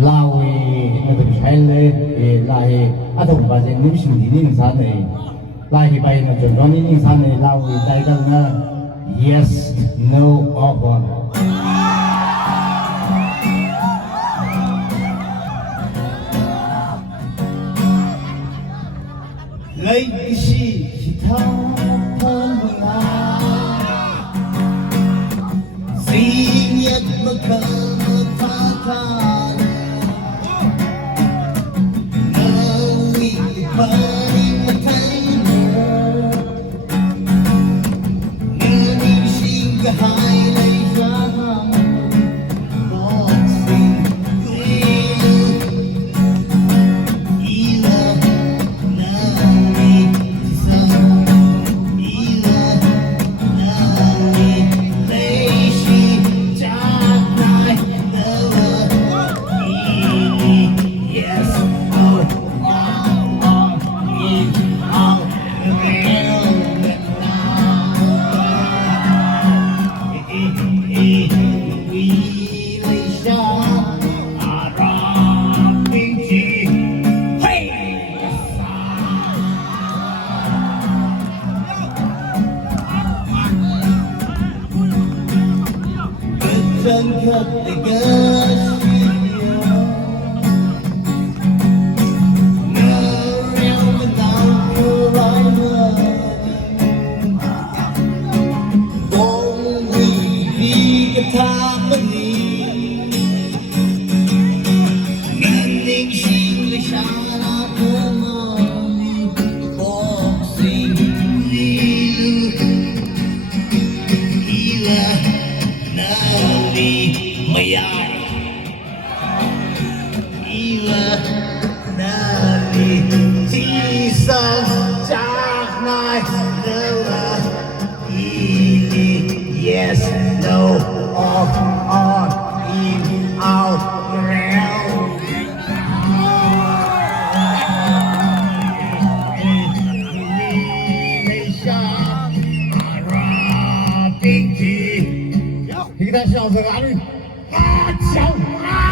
拉回那个圈的拉些，同把这女性的领衫的，拉些把那中装的领衫的拉回带到那 yes no offer。来是他疼啊，谁也不可他他，能力把你们太多，能力心个海来上，我心归了，依了。深刻的歌曲，能让我们到处来了。风里一个他们里，能宁静的下那个梦，我心里依了。哪里没爱？依了哪里？地上จากไหน了？依里 yes no off on in out around。你想阿冰提。你给他笑声啊！你啊叫啊！